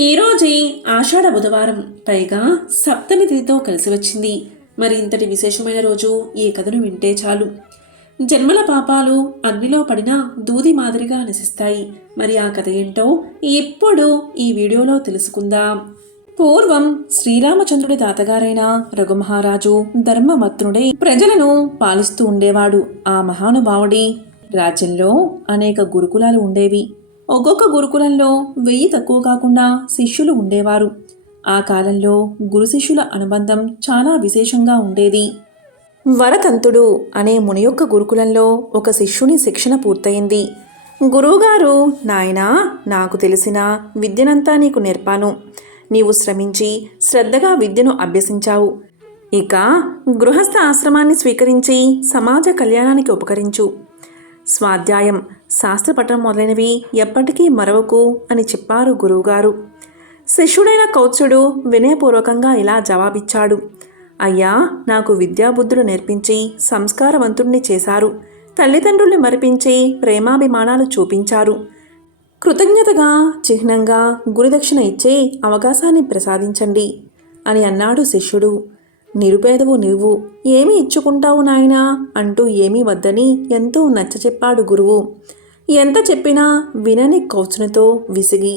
ఈరోజే ఆషాఢ బుధవారం, పైగా సప్తమి తిథితో కలిసి వచ్చింది. మరి ఇంతటి విశేషమైన రోజు ఈ కథను వింటే చాలు. జన్మల పాపాలు అగ్నిలో పడినా దూది మాదిరిగా నశిస్తాయి. మరి ఆ కథ ఏంటో ఇప్పుడు ఈ వీడియోలో తెలుసుకుందాం. పూర్వం శ్రీరామచంద్రుడి తాతగారైన రఘుమహారాజు ధర్మమత్రుడై ప్రజలను పాలిస్తూ ఉండేవాడు. ఆ మహానుభావుడి రాజ్యంలో అనేక గురుకులాలు ఉండేవి. ఒక్కొక్క గురుకులంలో 1000 తక్కువ కాకుండా శిష్యులు ఉండేవారు. ఆ కాలంలో గురు శిష్యుల అనుబంధం చాలా విశేషంగా ఉండేది. వరతంతుడు అనే ముని యొక్క గురుకులంలో ఒక శిష్యుని శిక్షణ పూర్తయింది. గురువుగారు, నాయనా, నాకు తెలిసిన విద్యనంతా నీకు నేర్పాను. నీవు శ్రమించి శ్రద్ధగా విద్యను అభ్యసించావు. ఇక గృహస్థ ఆశ్రమాన్ని స్వీకరించి సమాజ కళ్యాణానికి ఉపకరించు. స్వాధ్యాయం, శాస్త్రపఠనం మొదలైనవి ఎప్పటికీ మరవకు అని చెప్పారు గురువుగారు. శిష్యుడైన కౌత్సుడు వినయపూర్వకంగా ఇలా జవాబిచ్చాడు. అయ్యా, నాకు విద్యాబుద్ధులు నేర్పించి సంస్కారవంతుణ్ణి చేశారు. తల్లిదండ్రుల్ని మరిపించి ప్రేమాభిమానాలు చూపించారు. కృతజ్ఞతగా చిహ్నంగా గురుదక్షిణ ఇచ్చే అవకాశాన్ని ప్రసాదించండి అని అన్నాడు శిష్యుడు. నిరుపేదవు నీవు, ఏమి ఇచ్చుకుంటావు నాయనా అంటూ ఏమీ వద్దని ఎంతో నచ్చచెప్పాడు గురువు. ఎంత చెప్పినా వినని కౌత్సునితో విసిగి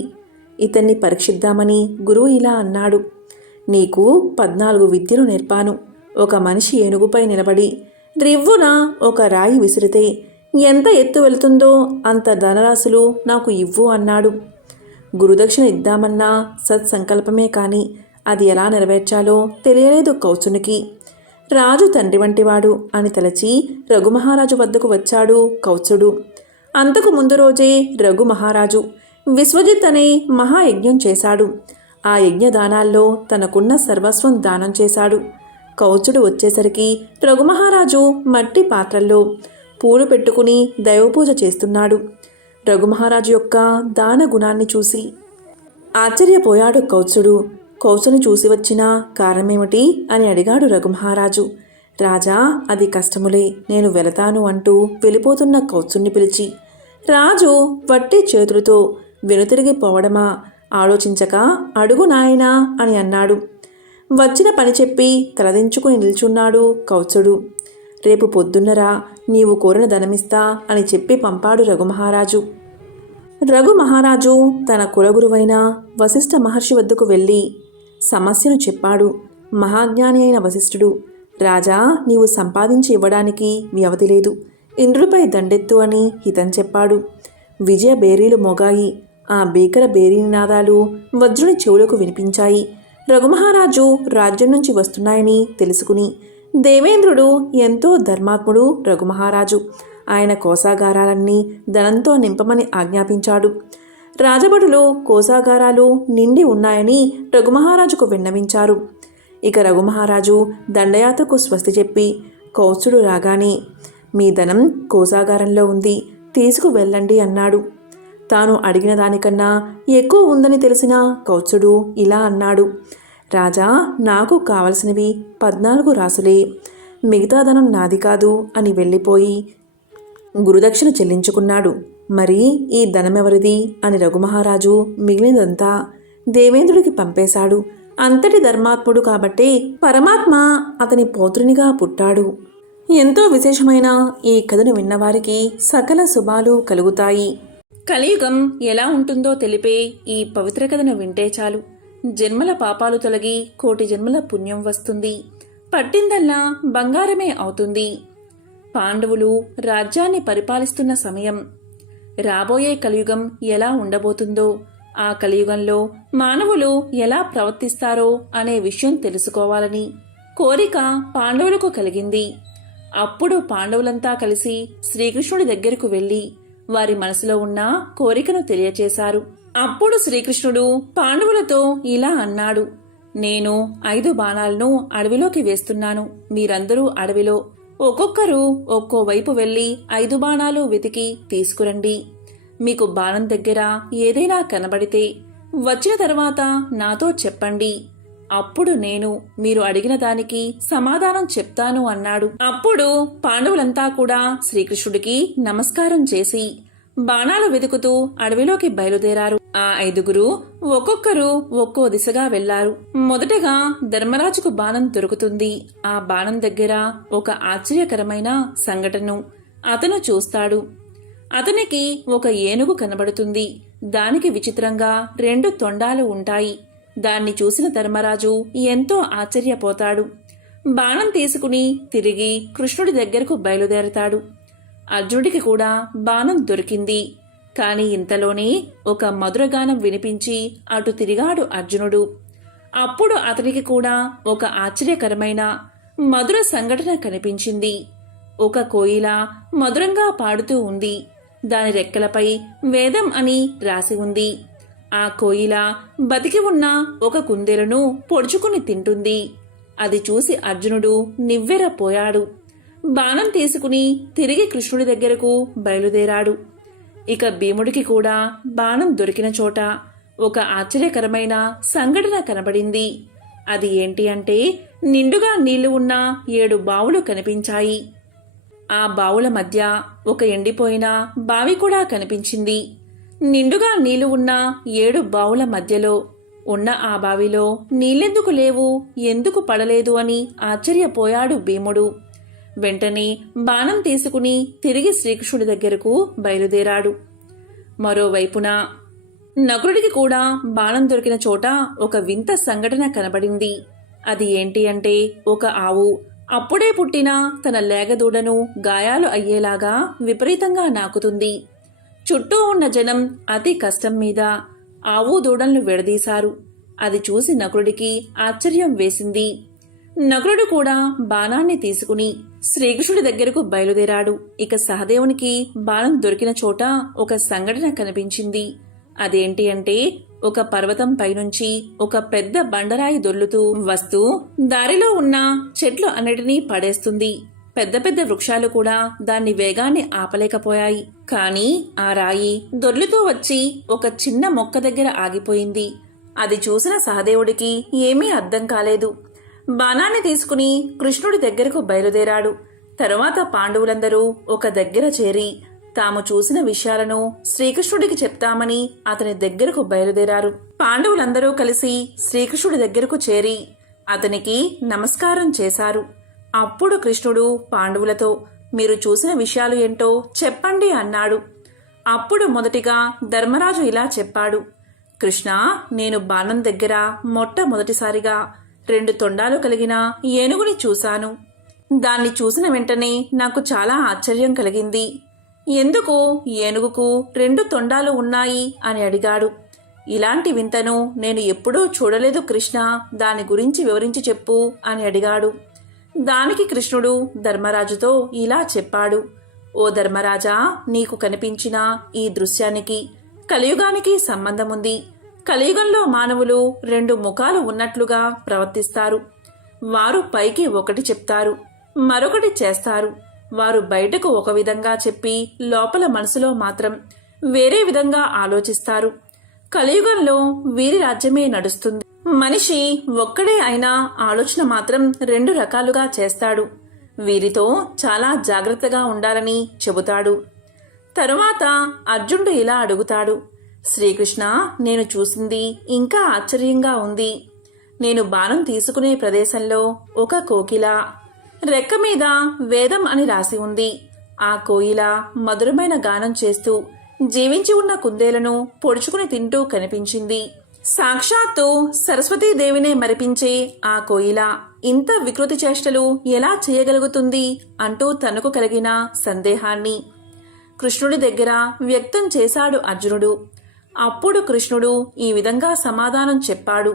ఇతన్ని పరీక్షిద్దామని గురువు ఇలా అన్నాడు. నీకు 14 విద్యలు నేర్పాను. ఒక మనిషి ఏనుగుపై నిలబడి రివ్వున ఒక రాయి విసిరితే ఎంత ఎత్తు వెళుతుందో అంత ధనరాశులు నాకు ఇవ్వు అన్నాడు. గురుదక్షిణ ఇద్దామన్నా సత్సంకల్పమే కాని అది ఎలా నెరవేర్చాలో తెలియలేదు కౌత్సునికి. రాజు తండ్రి వంటివాడు అని తలచి రఘుమహారాజు వద్దకు వచ్చాడు కౌత్సుడు. అంతకు ముందు రోజే రఘుమహారాజు విశ్వజిత్ అనే మహాయజ్ఞం చేశాడు. ఆ యజ్ఞదానాల్లో తనకున్న సర్వస్వం దానం చేశాడు. కౌత్సుడు వచ్చేసరికి రఘుమహారాజు మట్టి పాత్రల్లో పూలు పెట్టుకుని దైవపూజ చేస్తున్నాడు. రఘుమహారాజు యొక్క దాన గుణాన్ని చూసి ఆశ్చర్యపోయాడు కౌత్సుడు. కౌత్సుని చూసి వచ్చిన కారణమేమిటి అని అడిగాడు రఘుమహారాజు. రాజా, అది కష్టములే, నేను వెళతాను అంటూ వెళ్ళిపోతున్న కౌత్సుని పిలిచి రాజు వట్టి చేతులతో వెనుతిరిగి పోవడమా ఆలోచించక అడుగు నాయనా అని అన్నాడు. వచ్చిన పని చెప్పి తలదించుకుని నిల్చున్నాడు కౌత్సుడు. రేపు పొద్దున్నరా, నీవు కోరిన ధనమిస్తా అని చెప్పి పంపాడు రఘుమహారాజు. రఘుమహారాజు తన కులగురువైన వశిష్ఠ మహర్షి వద్దకు వెళ్ళి సమస్యను చెప్పాడు. మహాజ్ఞాని అయిన వశిష్ఠుడు, రాజా, నీవు సంపాదించి ఇవ్వడానికి వ్యవధి లేదు. ఇంద్రుడిపై దండెత్తు అని హితం చెప్పాడు. విజయ బేరీలు మోగాయి. ఆ భీకర బేరీ నినాదాలు వజ్రుని చెవులకు వినిపించాయి. రఘుమహారాజు రాజ్యం నుంచి వస్తున్నాయని తెలుసుకుని దేవేంద్రుడు ఎంతో ధర్మాత్ముడు రఘుమహారాజు. ఆయన కోశాగారాలన్నీ ధనంతో నింపమని ఆజ్ఞాపించాడు. రాజభటులు కోశాగారాలు నిండి ఉన్నాయని రఘుమహారాజుకు విన్నవించారు. ఇక రఘుమహారాజు దండయాత్రకు స్వస్తి చెప్పి కౌత్సుడు రాగానే మీ ధనం కోశాగారంలో ఉంది, తీసుకు వెళ్ళండి అన్నాడు. తాను అడిగిన దానికన్నా ఎక్కువ ఉందని తెలిసిన కౌత్సుడు ఇలా అన్నాడు. రాజా, నాకు కావలసినవి 14 రాసులే, మిగతా ధనం నాది కాదు అని వెళ్ళిపోయి గురుదక్షిణ చెల్లించుకున్నాడు. మరి ఈ ధనమెవరిది అని రఘుమహారాజు మిగిలినదంతా దేవేంద్రుడికి పంపేశాడు. అంతటి ధర్మాత్ముడు కాబట్టే పరమాత్మ అతని పౌత్రునిగా పుట్టాడు. ఎంతో విశేషమైన ఈ కథను విన్నవారికి సకల శుభాలు కలుగుతాయి. కలియుగం ఎలా ఉంటుందో తెలిపే ఈ పవిత్ర కథను వింటే చాలు. జన్మల పాపాలు తొలగి కోటి జన్మల పుణ్యం వస్తుంది. పట్టిందల్లా బంగారమే అవుతుంది. పాండవులు రాజ్యాన్ని పరిపాలిస్తున్న సమయం. రాబోయే కలియుగం ఎలా ఉండబోతుందో, ఆ కలియుగంలో మానవులు ఎలా ప్రవర్తిస్తారో అనే విషయం తెలుసుకోవాలని కోరిక పాండవులకు కలిగింది. అప్పుడు పాండవులంతా కలిసి శ్రీకృష్ణుడి దగ్గరకు వెళ్లి వారి మనసులో ఉన్న కోరికను తెలియచేశారు. అప్పుడు శ్రీకృష్ణుడు పాండవులతో ఇలా అన్నాడు. నేను 5 బాణాలను అడవిలోకి వేస్తున్నాను. మీరందరూ అడవిలో ఒక్కొక్కరు ఒక్కో వైపు వెళ్లి 5 బాణాలు వెతికి తీసుకురండి. మీకు బాణం దగ్గర ఏదైనా కనబడితే వచ్చిన తర్వాత నాతో చెప్పండి. అప్పుడు నేను మీరు అడిగిన దానికి సమాధానం చెప్తాను అన్నాడు. అప్పుడు పాండవులంతా కూడా శ్రీకృష్ణుడికి నమస్కారం చేసి బాణాలు వెతుకుతూ అడవిలోకి బయలుదేరారు. ఆ 5గురు ఒక్కొక్కరు ఒక్కో దిశగా వెళ్లారు. మొదటగా ధర్మరాజుకు బాణం దొరుకుతుంది. ఆ బాణం దగ్గర ఒక ఆశ్చర్యకరమైన సంఘటన అతను చూస్తాడు. అతనికి ఒక ఏనుగు కనబడుతుంది. దానికి విచిత్రంగా 2 తొండాలు ఉంటాయి. దాన్ని చూసిన ధర్మరాజు ఎంతో ఆశ్చర్యపోతాడు. బాణం తీసుకుని తిరిగి కృష్ణుడి దగ్గరకు బయలుదేరతాడు. అర్జునుడికి కూడా బాణం దొరికింది. కాని ఇంతలోనే ఒక మధురగానం వినిపించి అటు తిరిగాడు అర్జునుడు. అప్పుడు అతనికి కూడా ఒక ఆశ్చర్యకరమైన మధుర సంఘటన కనిపించింది. ఒక కోయిల మధురంగా పాడుతూ ఉంది. దాని రెక్కలపై వేదం అని రాసి ఉంది. ఆ కోయిల బతికి ఉన్న ఒక కుందేలును పొడుచుకుని తింటుంది. అది చూసి అర్జునుడు నివ్వెరపోయాడు. బాణం తీసుకుని తిరిగి కృష్ణుడి దగ్గరకు బయలుదేరాడు. ఇక భీముడికి కూడా బాణం దొరికిన చోట ఒక ఆశ్చర్యకరమైన సంఘటన కనబడింది. అది ఏంటి అంటే నిండుగా నీళ్లు ఉన్న 7 బావులు కనిపించాయి. ఆ బావుల మధ్య ఒక ఎండిపోయిన బావి కూడా కనిపించింది. నిండుగా నీళ్లు ఉన్న 7 బావుల మధ్యలో ఉన్న ఆ బావిలో నీళ్ళెందుకు లేవు, ఎందుకు పడలేదు అని ఆశ్చర్యపోయాడు భీముడు. వెంటనే బాణం తీసుకుని తిరిగి శ్రీకృష్ణుడి దగ్గరకు బయలుదేరాడు. మరోవైపున నకులుడికి కూడా బాణం దొరికిన చోట ఒక వింత సంఘటన కనబడింది. అది ఏంటి అంటే ఒక ఆవు అప్పుడే పుట్టిన తన లేగదూడను గాయాలు అయ్యేలాగా విపరీతంగా నాకుతుంది. చుట్టూ ఉన్న జనం అతి కష్టం మీద ఆవు దూడలను విడదీశారు. అది చూసి నకులుడికి ఆశ్చర్యం వేసింది. నకులుడు కూడా బాణాన్ని తీసుకుని శ్రీకృష్ణుడి దగ్గరకు బయలుదేరాడు. ఇక సహదేవునికి బాణం దొరికిన చోట ఒక సంఘటన కనిపించింది. అదేంటి అంటే ఒక పర్వతం పైనుంచి ఒక పెద్ద బండరాయి దొర్లుతూ వస్తూ దారిలో ఉన్న చెట్లు అన్నిటినీ పడేస్తుంది. పెద్ద పెద్ద వృక్షాలు కూడా దాన్ని వేగాన్ని ఆపలేకపోయాయి. కాని ఆ రాయి దొర్లుతూ వచ్చి ఒక చిన్న మొక్క దగ్గర ఆగిపోయింది. అది చూసిన సహదేవుడికి ఏమీ అర్థం కాలేదు. బాణాన్ని తీసుకుని కృష్ణుడి దగ్గరకు బయలుదేరాడు. తరువాత పాండవులందరూ ఒక దగ్గర చేరి తాము చూసిన విషయాలను శ్రీకృష్ణుడికి చెప్తామని అతని దగ్గరకు బయలుదేరారు. పాండవులందరూ కలిసి శ్రీకృష్ణుడి దగ్గరకు చేరి అతనికి నమస్కారం చేశారు. అప్పుడు కృష్ణుడు పాండవులతో మీరు చూసిన విషయాలు ఏంటో చెప్పండి అన్నాడు. అప్పుడు మొదటిగా ధర్మరాజు ఇలా చెప్పాడు. కృష్ణ, నేను బాణం దగ్గర మొట్టమొదటిసారిగా 2 తొండాలు కలిగిన ఏనుగుని చూశాను. దాన్ని చూసిన వెంటనే నాకు చాలా ఆశ్చర్యం కలిగింది. ఎందుకు ఏనుగుకు 2 తొండాలు ఉన్నాయి అని అడిగాడు. ఇలాంటి వింతను నేను ఎప్పుడూ చూడలేదు కృష్ణ, దాని గురించి వివరించి చెప్పు అని అడిగాడు. దానికి కృష్ణుడు ధర్మరాజుతో ఇలా చెప్పాడు. ఓ ధర్మరాజా, నీకు కనిపించిన ఈ దృశ్యానికి కలియుగానికి సంబంధముంది. కలియుగంలో మానవులు 2 ముఖాలు ఉన్నట్లుగా ప్రవర్తిస్తారు. వారు పైకి ఒకటి చెప్తారు, మరొకటి చేస్తారు. వారు బయటకు ఒక విధంగా చెప్పి లోపల మనసులో మాత్రం వేరే విధంగా ఆలోచిస్తారు. కలియుగంలో వీరి రాజ్యమే నడుస్తుంది. మనిషి ఒక్కడే అయినా ఆలోచన మాత్రం 2 రకాలుగా చేస్తాడు. వీరితో చాలా జాగ్రత్తగా ఉండాలని చెబుతాడు. తరువాత అర్జునుడు ఇలా అడుగుతాడు. శ్రీకృష్ణ, నేను చూసింది ఇంకా ఆశ్చర్యంగా ఉంది. నేను బాణం తీసుకునే ప్రదేశంలో ఒక కోకిల రెక్క మీద వేదం అని రాసి ఉంది. ఆ కోయిల మధురమైన గానం చేస్తూ జీవించి ఉన్న కుందేలను పొడుచుకుని తింటూ కనిపించింది. సాక్షాత్తు సరస్వతీదేవినే మరిపించే ఆ కోయిల ఇంత వికృతి చేష్టలు ఎలా చేయగలుగుతుంది అంటూ తనకు కలిగిన సందేహాన్ని కృష్ణుడి దగ్గర వ్యక్తం చేశాడు అర్జునుడు. అప్పుడు కృష్ణుడు ఈ విధంగా సమాధానం చెప్పాడు.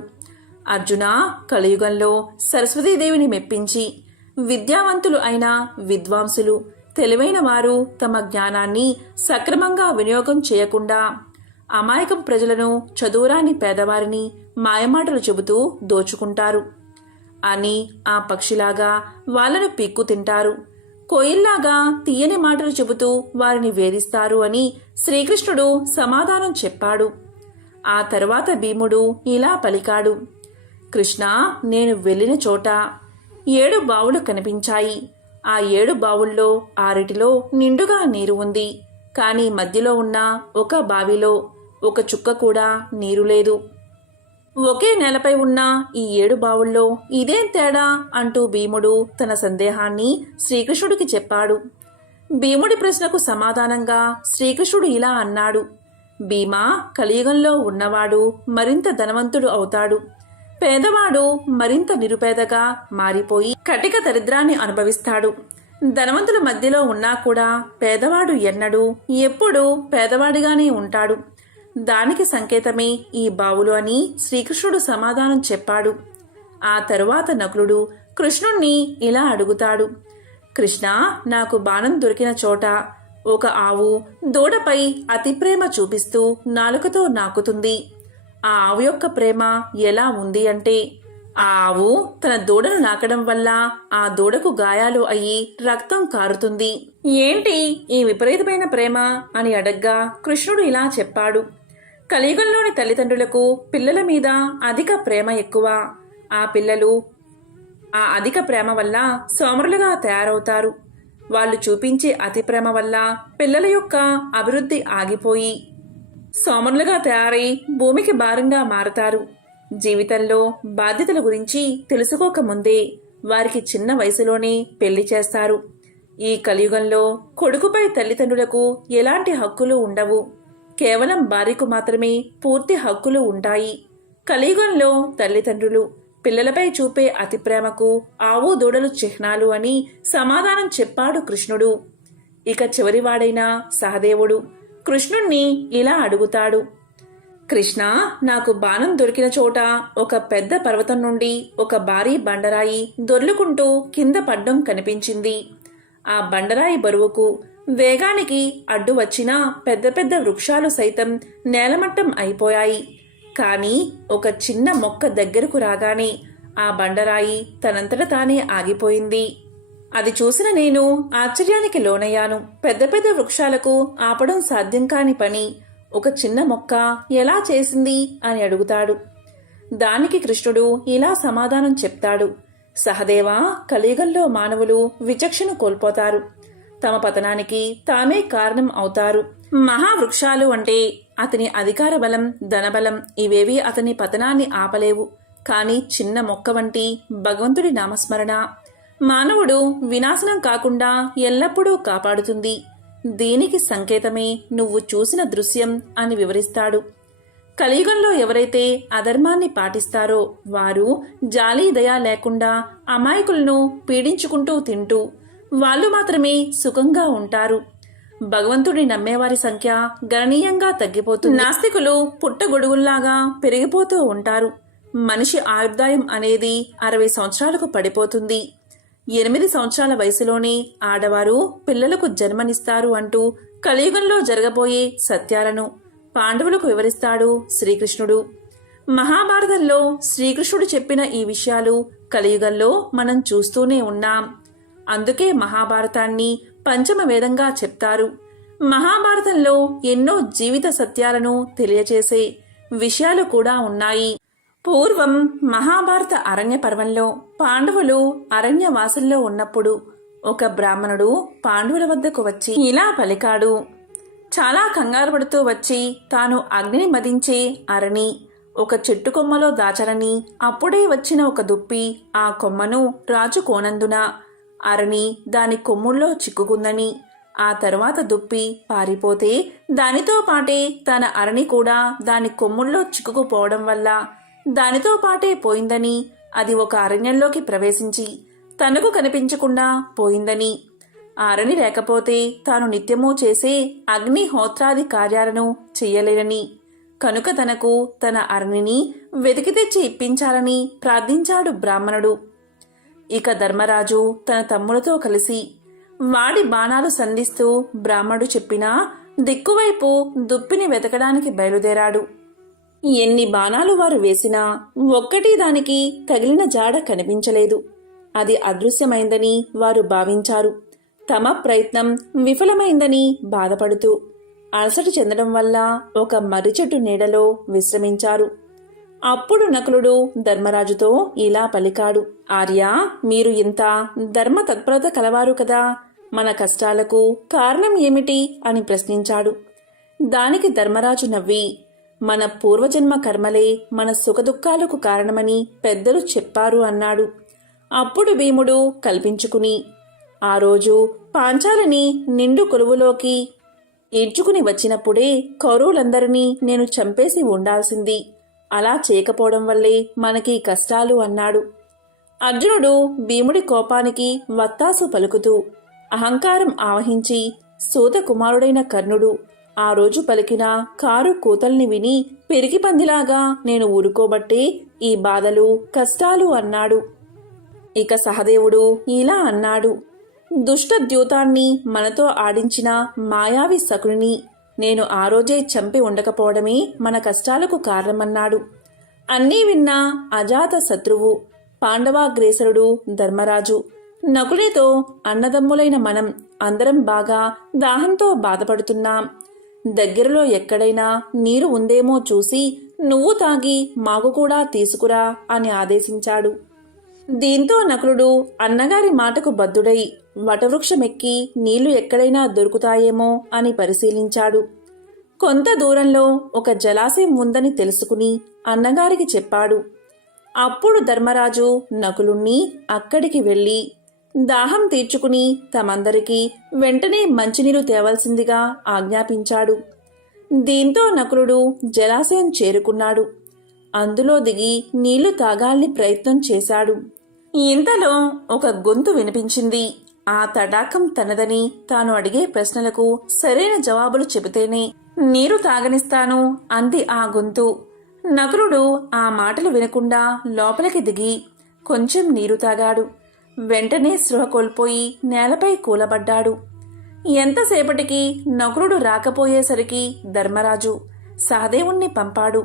అర్జున, కలియుగంలో సరస్వతీదేవిని మెప్పించి విద్యావంతులు అయిన విద్వాంసులు, తెలివైన వారు తమ జ్ఞానాన్ని సక్రమంగా వినియోగం చేయకుండా అమాయకపు ప్రజలను, చదువురాని పేదవారిని మాయమాటలు చెబుతూ దోచుకుంటారు అని ఆ పక్షిలాగా వాళ్లను పిక్కు తింటారు. కోయిల్లాగా తీయని మాటలు చెబుతూ వారిని వేధిస్తారు అని శ్రీకృష్ణుడు సమాధానం చెప్పాడు. ఆ తరువాత భీముడు ఇలా పలికాడు. కృష్ణ, నేను వెళ్ళిన చోట 7 బావులు కనిపించాయి. ఆ 7 బావుల్లో 6 నిండుగా నీరు ఉంది. కానీ మధ్యలో ఉన్న ఒక బావిలో ఒక చుక్క కూడా నీరు లేదు. ఒకే నేలపై ఉన్న ఈ 7 బావుల్లో ఇదేం తేడా అంటూ భీముడు తన సందేహాన్ని శ్రీకృష్ణుడికి చెప్పాడు. భీముడి ప్రశ్నకు సమాధానంగా శ్రీకృష్ణుడు ఇలా అన్నాడు: భీమా, కలియుగంలో ఉన్నవాడు మరింత ధనవంతుడు అవుతాడు, పేదవాడు మరింత నిరుపేదగా మారిపోయి కటిక దరిద్రాన్ని అనుభవిస్తాడు. ధనవంతుల మధ్యలో ఉన్నా కూడా పేదవాడు ఎన్నడూ ఎప్పుడూ పేదవాడిగానే ఉంటాడు. దానికి సంకేతమే ఈ బావులు అని శ్రీకృష్ణుడు సమాధానం చెప్పాడు. ఆ తరువాత నకులుడు కృష్ణుణ్ణి ఇలా అడుగుతాడు: కృష్ణ, నాకు బాణం దొరికిన చోట ఒక ఆవు దూడపై అతి ప్రేమ చూపిస్తూ నాలుకతో నాకుతుంది. ఆ ఆవు యొక్క ప్రేమ ఎలా ఉంది అంటే, ఆ ఆవు తన దూడను నాకడం వల్ల ఆ దూడకు గాయాలు అయ్యి రక్తం కారుతుంది. ఏంటి ఈ విపరీతమైన ప్రేమ అని అడగ్గా కృష్ణుడు ఇలా చెప్పాడు: కలియుగంలోని తల్లిదండ్రులకు పిల్లల మీద అధిక ప్రేమ ఎక్కువ. ఆ పిల్లలు ఆ అధిక ప్రేమ వల్ల సోమరులుగా తయారవుతారు. వాళ్ళు చూపించే అతి ప్రేమ వల్ల పిల్లల యొక్క అభివృద్ధి ఆగిపోయి సోమరులుగా తయారై భూమికి భారంగా మారతారు. జీవితంలో బాధ్యతల గురించి తెలుసుకోకముందే వారికి చిన్న వయసులోనే పెళ్లి చేస్తారు. ఈ కలియుగంలో కొడుకుపై తల్లిదండ్రులకు ఎలాంటి హక్కులు ఉండవు. కేవలం భార్యకు మాత్రమే పూర్తి హక్కులు ఉంటాయి. కలియుగంలో తల్లిదండ్రులు పిల్లలపై చూపే అతి ప్రేమకు ఆవు దూడలు చిహ్నాలు అని సమాధానం చెప్పాడు కృష్ణుడు. ఇక చివరివాడైన సహదేవుడు కృష్ణుణ్ణి ఇలా అడుగుతాడు: కృష్ణ, నాకు బాణం దొరికిన చోట ఒక పెద్ద పర్వతం నుండి ఒక భారీ బండరాయి దొర్లుకుంటూ కింద పడ్డం కనిపించింది. ఆ బండరాయి బరువుకు వేగానికి అడ్డు వచ్చిన పెద్ద పెద్ద వృక్షాలు సైతం నేలమట్టం అయిపోయాయి. కానీ ఒక చిన్న మొక్క దగ్గరకు రాగానే ఆ బండరాయి తనంతట తానే ఆగిపోయింది. అది చూసిన నేను ఆశ్చర్యానికి లోనయ్యాను. పెద్ద పెద్ద వృక్షాలకు ఆపడం సాధ్యం కాని పని ఒక చిన్న మొక్క ఎలా చేసింది అని అడుగుతాడు. దానికి కృష్ణుడు ఇలా సమాధానం చెప్తాడు: సహదేవా, కలియుగంలో మానవులు విచక్షణ కోల్పోతారు. తమ పతనానికి తామే కారణం అవుతారు. మహావృక్షాలు అంటే అతని అధికార బలం, ధనబలం ఇవేవి అతని పతనాన్ని ఆపలేవు. కానీ చిన్న మొక్క వంటి భగవంతుడి నామస్మరణ మానవుడు వినాశనం కాకుండా ఎల్లప్పుడూ కాపాడుతుంది. దీనికి సంకేతమే నువ్వు చూసిన దృశ్యం అని వివరిస్తాడు. కలియుగంలో ఎవరైతే అధర్మాన్ని పాటిస్తారో వారు జాలి దయ లేకుండా అమాయకులను పీడించుకుంటూ తింటూ వాళ్ళు మాత్రమే సుఖంగా ఉంటారు. భగవంతుడిని నమ్మేవారి సంఖ్య గణనీయంగా తగ్గిపోతుంది. నాస్తికులు పుట్టగొడుగుల్లాగా పెరిగిపోతూ ఉంటారు. మనిషి ఆయుర్దాయం అనేది 60 సంవత్సరాలకు పడిపోతుంది. 8 సంవత్సరాల వయసులోనే ఆడవారు పిల్లలకు జన్మనిస్తారు అంటూ కలియుగంలో జరగబోయే సత్యాలను పాండవులకు వివరిస్తాడు శ్రీకృష్ణుడు. మహాభారతంలో శ్రీకృష్ణుడు చెప్పిన ఈ విషయాలు కలియుగంలో మనం చూస్తూనే ఉన్నాం. అందుకే మహాభారతాన్ని పంచమ వేదంగా చెప్తారు. మహాభారతంలో ఎన్నో జీవిత సత్యాలను తెలియచేసే విషయాలు కూడా ఉన్నాయి. పూర్వం మహాభారత అరణ్య పర్వంలో పాండవులు అరణ్యవాసంలో ఉన్నప్పుడు ఒక బ్రాహ్మణుడు పాండవుల వద్దకు వచ్చి ఇలా పలికాడు: చాలా కంగారు పడుతూ వచ్చి తాను అగ్నిని మదించే అరణి ఒక చెట్టు కొమ్మలో దాచరని, అప్పుడే వచ్చిన ఒక దుప్పి ఆ కొమ్మను రాజు కోనందున అరణి దాని కొమ్ముల్లో చిక్కుకుందని, ఆ తరువాత దుప్పి పారిపోతే దానితో పాటే తన అరణి కూడా దాని కొమ్ముల్లో చిక్కుకుపోవడం వల్ల దానితో పాటే పోయిందని, అది ఒక అరణ్యంలోకి ప్రవేశించి తనకు కనిపించకుండా పోయిందని, ఆ అరణి లేకపోతే తాను నిత్యమూ చేసే అగ్నిహోత్రాది కార్యాలను చెయ్యలేనని, కనుక తనకు తన అరణిని వెతికి తెచ్చి ఇప్పించాలని ప్రార్థించాడు బ్రాహ్మణుడు. ఇక ధర్మరాజు తన తమ్ములతో కలిసి వాడి బాణాలు సంధిస్తూ బ్రాహ్మణుడు చెప్పిన దిక్కువైపు దుప్పిని వెతకడానికి బయలుదేరాడు. ఎన్ని బాణాలు వారు వేసినా ఒక్కటి దానికి తగిలిన జాడ కనిపించలేదు. అది అదృశ్యమైందని వారు భావించారు. తమ ప్రయత్నం విఫలమైందని బాధపడుతూ అలసట చెందడం వల్ల ఒక మర్రి చెట్టు నీడలో విశ్రమించారు. అప్పుడు నకులుడు ధర్మరాజుతో ఇలా పలికాడు: ఆర్య, మీరు ఇంత ధర్మ తత్పరత కలవారు కదా, మన కష్టాలకు కారణం ఏమిటి అని ప్రశ్నించాడు. దానికి ధర్మరాజు నవ్వి, మన పూర్వజన్మ కర్మలే మన సుఖదుఖాలకు కారణమని పెద్దలు చెప్పారు అన్నాడు. అప్పుడు భీముడు కల్పించుకుని, ఆ రోజు పాంచాలని నిండు కొలువులోకి ఈడ్చుకుని వచ్చినప్పుడే కౌరవులందరినీ నేను చంపేసి ఉండాల్సింది. అలా చేయకపోవడం వల్లే మనకి కష్టాలు అన్నాడు. అర్జునుడు భీముడి కోపానికి వత్తాసు పలుకుతూ, అహంకారం ఆవహించి సూత కుమారుడైన కర్ణుడు ఆ రోజు పలికిన కారు కూతల్ని విని పెరిగి పందిలాగా నేను ఊరుకోబట్టే ఈ బాధలు కష్టాలు అన్నాడు. ఇక సహదేవుడు ఇలా అన్నాడు, దుష్ట ద్యూతాన్ని మనతో ఆడించిన మాయావి శకుని నేను ఆ రోజే చంపి ఉండకపోవడమే మన కష్టాలకు కారణమన్నాడు. అన్నీ విన్న అజాత శత్రువు పాండవాగ్రేసరుడు ధర్మరాజు నకునితో, అన్నదమ్ములైన మనం అందరం బాగా దాహంతో బాధపడుతున్నాం. దగ్గరలో ఎక్కడైనా నీరు ఉందేమో చూసి నువ్వు తాగి మాకు కూడా తీసుకురా అని ఆదేశించాడు. దీంతో నకులుడు అన్నగారి మాటకు బద్ధుడై వటవృక్షమెక్కి నీళ్లు ఎక్కడైనా దొరుకుతాయేమో అని పరిశీలించాడు. కొంత దూరంలో ఒక జలాశయం ఉందని తెలుసుకుని అన్నగారికి చెప్పాడు. అప్పుడు ధర్మరాజు నకులుణ్ణి అక్కడికి వెళ్లి దాహం తీర్చుకుని తమందరికీ వెంటనే మంచినీరు తేవలసిందిగా ఆజ్ఞాపించాడు. దీంతో నకులుడు జలాశయం చేరుకున్నాడు. అందులో దిగి నీళ్లు తాగాలని ప్రయత్నం చేశాడు. ఇంతలో ఒక గొంతు వినిపించింది. ఆ తడాకం తనదని, తాను అడిగే ప్రశ్నలకు సరైన జవాబులు చెబితేనే నీరు తాగనిస్తాను అంది ఆ గొంతు. నకులుడు ఆ మాటలు వినకుండా లోపలికి దిగి కొంచెం నీరు తాగాడు. వెంటనే స్పృహ కోల్పోయి నేలపై కూలబడ్డాడు. ఎంతసేపటికి నకులుడు రాకపోయేసరికి ధర్మరాజు సహదేవుణ్ణి పంపాడు.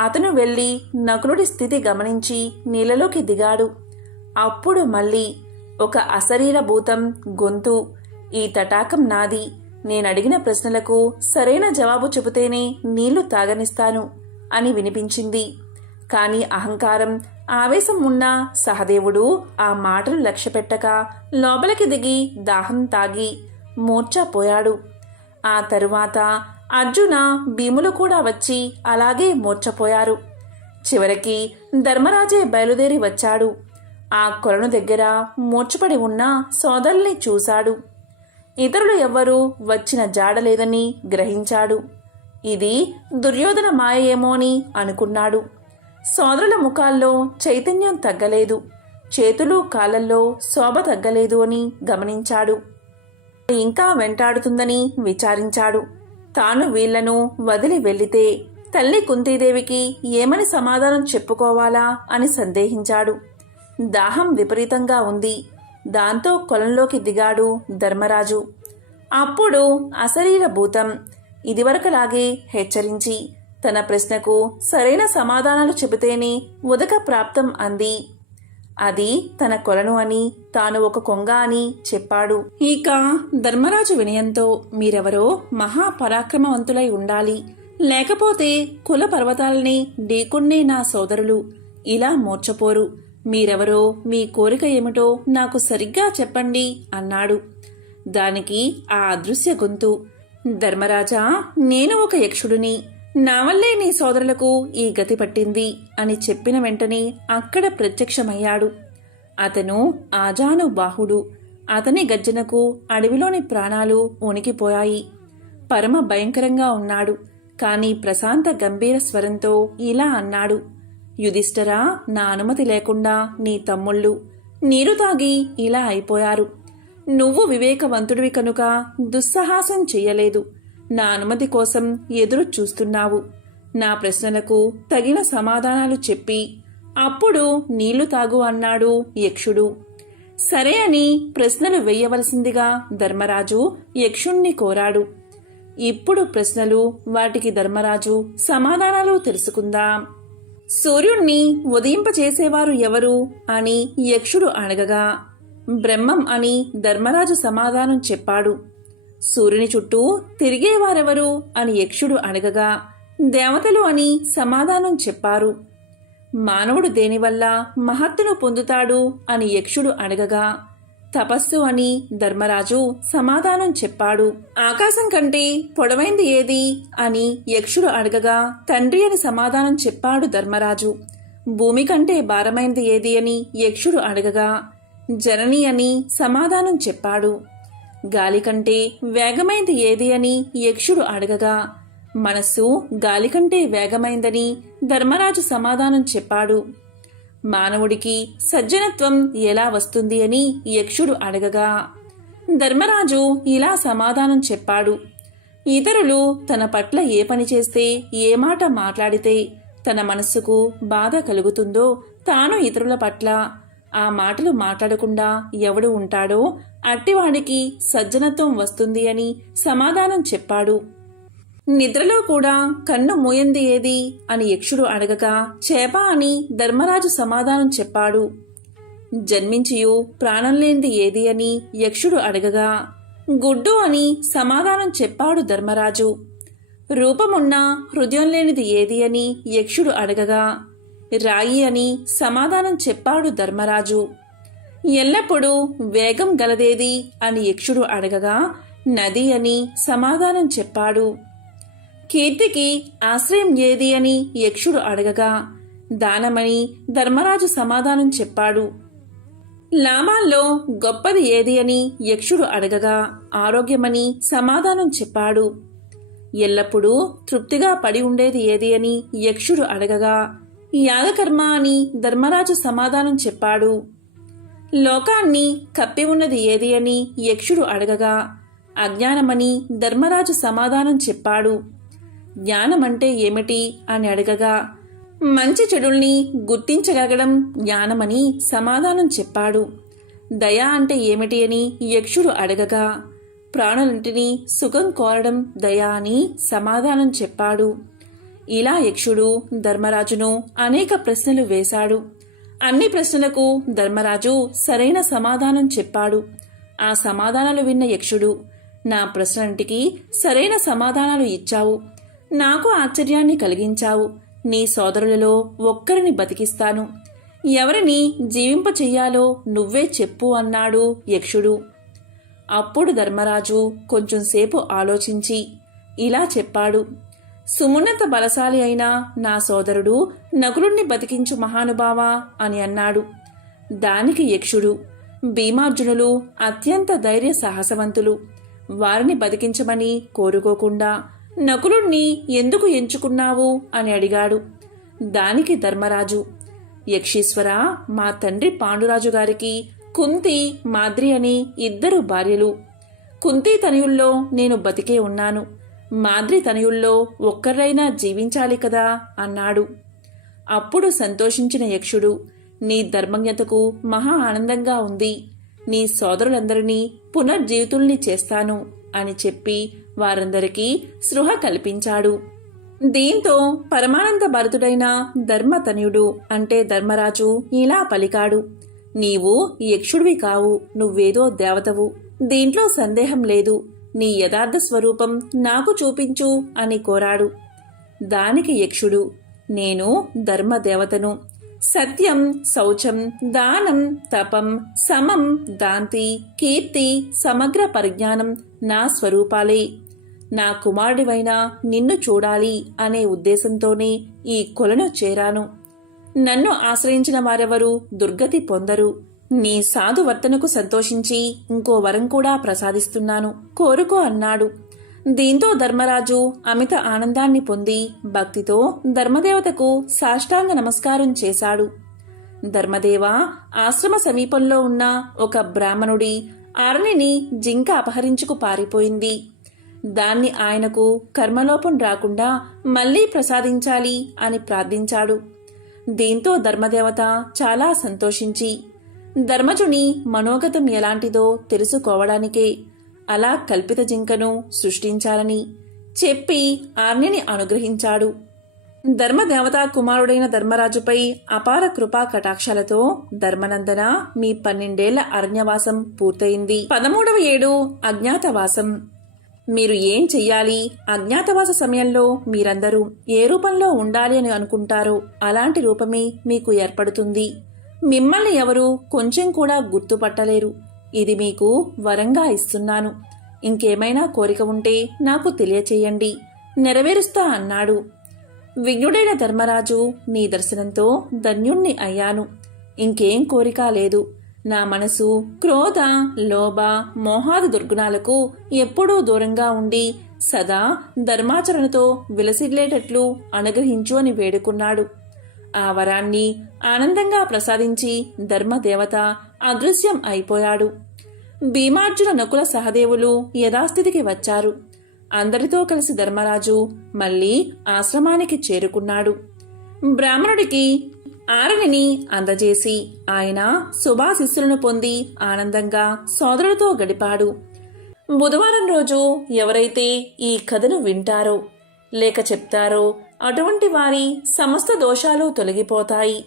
అతను వెళ్లి నకులుడి స్థితి గమనించి నీళ్లలోకి దిగాడు. అప్పుడు మళ్ళీ ఒక అశరీర భూతం గొంతు, ఈ తటాకం నాది, నేనడిగిన ప్రశ్నలకు సరైన జవాబు చెబితేనే నీళ్లు తాగనిస్తాను అని వినిపించింది. కాని అహంకారం, ఆవేశం ఉన్న సహదేవుడు ఆ మాటలు లక్ష్యపెట్టక లోపలికి దిగి దాహం తాగి మూర్ఛపోయాడు. ఆ తరువాత అర్జున, భీములు కూడా వచ్చి అలాగే మూర్ఛపోయారు. చివరికి ధర్మరాజే బయలుదేరి వచ్చాడు. ఆ కొలను దగ్గర మూర్ఛపడి ఉన్న సోదరుల్ని చూశాడు. ఇతరులు ఎవ్వరూ వచ్చిన జాడలేదని గ్రహించాడు. ఇది దుర్యోధన మాయ ఏమోని అనుకున్నాడు. సోదరుల ముఖాల్లో చైతన్యం తగ్గలేదు, చేతులు కాళ్ళల్లో శోభ తగ్గలేదు అని గమనించాడు. ఇంకా వెంటాడుతుందని విచారించాడు. తాను వీళ్లను వదిలి వెళ్లితే తల్లి కుంతీదేవికి ఏమని సమాధానం చెప్పుకోవాలా అని సందేహించాడు. దాహం విపరీతంగా ఉంది. దాంతో కొలంలోకి దిగాడు ధర్మరాజు. అప్పుడు అశరీర భూతం ఇదివరకలాగే హెచ్చరించి తన ప్రశ్నకు సరైన సమాధానాలు చెబితేనే ఉదక ప్రాప్తం అంది. అది తన కొలను అని, తాను ఒక కొంగ అని చెప్పాడు. ఇక ధర్మరాజు వినయంతో, మీరెవరో మహాపరాక్రమవంతులై ఉండాలి, లేకపోతే కుల పర్వతాలని ఢీకొన్నే నా సోదరులు ఇలా మూర్ఛపోరు. మీరెవరో, మీ కోరిక ఏమిటో నాకు సరిగ్గా చెప్పండి అన్నాడు. దానికి ఆ అదృశ్య గొంతు, ధర్మరాజా, నేను ఒక యక్షుడిని, నా వల్లే నీ సోదరులకు ఈ గతి పట్టింది అని చెప్పిన వెంటనే అక్కడ ప్రత్యక్షమయ్యాడు. అతను ఆజానుబాహుడు. అతని గర్జనకు అడవిలోని ప్రాణాలు వణికిపోయాయి. పరమ భయంకరంగా ఉన్నాడు. కాని ప్రశాంత గంభీర స్వరంతో ఇలా అన్నాడు, యుధిష్ఠరా, నా అనుమతి లేకుండా నీ తమ్ముళ్ళు నీరు తాగి ఇలా అయిపోయారు. నువ్వు వివేకవంతుడివి కనుక దుస్సాహసం చెయ్యలేదు. నా అనుమతి కోసం ఎదురు చూస్తున్నావు. నా ప్రశ్నలకు తగిన సమాధానాలు చెప్పి అప్పుడు నీళ్లు తాగు అన్నాడు యక్షుడు. సరే అని ప్రశ్నలు వెయ్యవలసిందిగా ధర్మరాజు యక్షుణ్ణి కోరాడు. ఇప్పుడు ప్రశ్నలు, వాటికి ధర్మరాజు సమాధానాలు తెలుసుకుందాం. సూర్యుణ్ణి ఉదయింపచేసేవారు ఎవరు అని యక్షుడు అడగగా బ్రహ్మం అని ధర్మరాజు సమాధానం చెప్పాడు. సూర్యుని చుట్టూ తిరిగేవారెవరు అని యక్షుడు అడగగా దేవతలు అని సమాధానం చెప్పారు. మానవుడు దేనివల్ల మహత్తును పొందుతాడు అని యక్షుడు అడగగా తపస్సు అని ధర్మరాజు సమాధానం చెప్పాడు. ఆకాశం కంటే పొడవైంది ఏది అని యక్షుడు అడగగా తండ్రి అని సమాధానం చెప్పాడు ధర్మరాజు. భూమి కంటే భారమైంది ఏది అని యక్షుడు అడగగా జనని అని సమాధానం చెప్పాడు. గాలి కంటే వేగమైంది ఏది అని యక్షుడు అడగగా మనస్సు గాలి కంటే వేగమైందని ధర్మరాజు సమాధానం చెప్పాడు. మానవుడికి సజ్జనత్వం ఎలా వస్తుంది అని యక్షుడు అడగగా ధర్మరాజు ఇలా సమాధానం చెప్పాడు. ఇతరులు తన పట్ల ఏ పని చేస్తే, ఏ మాట మాట్లాడితే తన మనస్సుకు బాధ కలుగుతుందో తాను ఇతరుల పట్ల ఆ మాటలు మాట్లాడకుండా ఎవడు ఉంటాడో అట్టివాడికి సజ్జనత్వం వస్తుంది అని సమాధానం చెప్పాడు. నిద్రలో కూడా కన్ను మూయంది ఏది అని యక్షుడు అడగగా చేప అని ధర్మరాజు సమాధానం చెప్పాడు. జన్మించియు ప్రాణం లేనిది ఏది అని యక్షుడు అడగగా గుడ్డు అని సమాధానం చెప్పాడు ధర్మరాజు. రూపమున్నా హృదయం లేనిది ఏది అని యక్షుడు అడగగా రాయి అని సమాధానం చెప్పాడు ధర్మరాజు. ఎల్లప్పుడూ వేగం గలదేది అని యక్షుడు అడగగా నది అని సమాధానం చెప్పాడు. కీర్తికి ఆశ్రయం ఏది అని యక్షుడు అడగగా దానమని ధర్మరాజు సమాధానం చెప్పాడు. లాభాల్లో గొప్పది ఏది అని యక్షుడు అడగగా ఆరోగ్యమని సమాధానం చెప్పాడు. ఎల్లప్పుడూ తృప్తిగా పడి ఉండేది ఏది అని యక్షుడు అడగగా యాగకర్మ అని ధర్మరాజు సమాధానం చెప్పాడు. లోకాన్ని కప్పి ఉన్నది ఏది అని యక్షుడు అడగగా అజ్ఞానమని ధర్మరాజు సమాధానం చెప్పాడు. జ్ఞానమంటే ఏమిటి అని అడగగా మంచి చెడుల్ని గుర్తించగలగడం జ్ఞానమని సమాధానం చెప్పాడు. దయ అంటే ఏమిటి అని యక్షుడు అడగగా ప్రాణులంటిని సుఖం కోరడం దయ అని సమాధానం చెప్పాడు. ఇలా యక్షుడు ధర్మరాజును అనేక ప్రశ్నలు వేశాడు. అన్ని ప్రశ్నలకు ధర్మరాజు సరైన సమాధానం చెప్పాడు. ఆ సమాధానాలు విన్న యక్షుడు నా ప్రశ్నలంటికి సరైన సమాధానాలు ఇచ్చావు, నాకు ఆశ్చర్యాన్ని కలిగించావు. నీ సోదరులలో ఒక్కరిని బతికిస్తాను, ఎవరిని జీవింపచెయ్యాలో నువ్వే చెప్పు అన్నాడు యక్షుడు. అప్పుడు ధర్మరాజు కొంచెంసేపు ఆలోచించి ఇలా చెప్పాడు. సుమున్నత బలశాలి అయిన నా సోదరుడు నకులుణ్ణి బతికించు మహానుభావా అని అన్నాడు. దానికి యక్షుడు భీమార్జునులు అత్యంత ధైర్య సాహసవంతులు, వారిని బతికించమని కోరుకోకుండా నకులుణ్ణి ఎందుకు ఎంచుకున్నావు అని అడిగాడు. దానికి ధర్మరాజు యక్షీశ్వర, మా తండ్రి పాండురాజు గారికి కుంతి, మాద్రి అని 2 భార్యలు. కుంతి తనయుల్లో నేను బతికే ఉన్నాను, మాద్రి తనయుల్లో ఒక్కరైనా జీవించాలి కదా అన్నాడు. అప్పుడు సంతోషించిన యక్షుడు నీ ధర్మజ్ఞతకు మహా ఆనందంగా ఉంది, నీ సోదరులందరినీ పునర్జీవితుల్ని చేస్తాను అని చెప్పి వారందరికీ స్పృహ కల్పించాడు. దీంతో పరమానంద భరితుడైన ధర్మతనయుడు అంటే ధర్మరాజు ఇలా పలికాడు. నీవు యక్షుడివి కావు, నువ్వేదో దేవతవు, దీంట్లో సందేహం లేదు. నీ యథార్థ స్వరూపం నాకు చూపించు అని కోరాడు. దానికి యక్షుడు నేను ధర్మదేవతను, సత్యం, శౌచం, దానం, తపం, సమం, దాంతి, కీర్తి, సమగ్ర పరిజ్ఞానం నా స్వరూపాలే. నా కుమారుడివైన నిన్ను చూడాలి అనే ఉద్దేశంతోనే ఈ కొలను చేరాను. నన్ను ఆశ్రయించిన వారెవరూ దుర్గతి పొందరు. నీ సాధువర్తనకు సంతోషించి ఇంకో వరం కూడా ప్రసాదిస్తున్నాను, కోరుకో అన్నాడు. దీంతో ధర్మరాజు అమిత ఆనందాన్ని పొంది భక్తితో ధర్మదేవతకు సాష్టాంగ నమస్కారం చేశాడు. ధర్మదేవ, ఆశ్రమ సమీపంలో ఉన్న ఒక బ్రాహ్మణుడి అరణిని జింక అపహరించుకు పారిపోయింది. దాన్ని ఆయనకు కర్మలోపం రాకుండా మళ్లీ ప్రసాదించాలి అని ప్రార్థించాడు. దీంతో ధర్మదేవత చాలా సంతోషించి ధర్మజుని మనోగతం ఎలాంటిదో తెలుసుకోవడానికే అలా కల్పిత జింకను సృష్టించాలని చెప్పి ఆజ్ఞని అనుగ్రహించాడు. ధర్మదేవతా కుమారుడైన ధర్మరాజుపై అపార కృపా కటాక్షాలతో ధర్మనందన మీ 12 ఏళ్ల అరణ్యవాసం పూర్తయింది. 13వ ఏడు అజ్ఞాతవాసం. మీరు ఏం చెయ్యాలి? అజ్ఞాతవాస సమయంలో మీరందరూ ఏ రూపంలో ఉండాలి అని అనుకుంటారో అలాంటి రూపమే మీకు ఏర్పడుతుంది. మిమ్మల్ని ఎవరూ కొంచెం కూడా గుర్తుపట్టలేరు. ఇది మీకు వరంగా ఇస్తున్నాను. ఇంకేమైనా కోరిక ఉంటే నాకు తెలియచేయండి, నెరవేరుస్తా అన్నాడు. విజ్ఞుడైన ధర్మరాజు, నీ దర్శనంతో ధన్యుణ్ణి అయ్యాను. ఇంకేం కోరిక లేదు. నా మనసు క్రోధ, లోభ, మోహాది దుర్గుణాలకు ఎప్పుడూ దూరంగా ఉండి సదా ధర్మాచరణతో విలసిల్లేటట్లు అనుగ్రహించు అని వేడుకున్నాడు. ఆ వరాన్ని ఆనందంగా ప్రసాదించి ధర్మదేవత అదృశ్యం అయిపోయాడు. భీమార్జున, నకుల, సహదేవులు యథాస్థితికి వచ్చారు. అందరితో కలిసి ధర్మరాజు మళ్లీ ఆశ్రమానికి చేరుకున్నాడు. బ్రాహ్మణుడికి ఆరనిని అందజేసి ఆయన శుభాశిస్సులను పొంది ఆనందంగా సోదరుడితో గడిపాడు. బుధవారం రోజు ఎవరైతే ఈ కథను వింటారో లేక చెప్తారో అటువంటి వారి సమస్త దోషాలు తొలగిపోతాయి.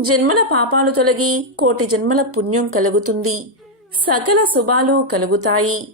జన్మల పాపాలు తొలగి కోటి జన్మల పుణ్యం కలుగుతుంది. సకల శుభాలు కలుగుతాయి.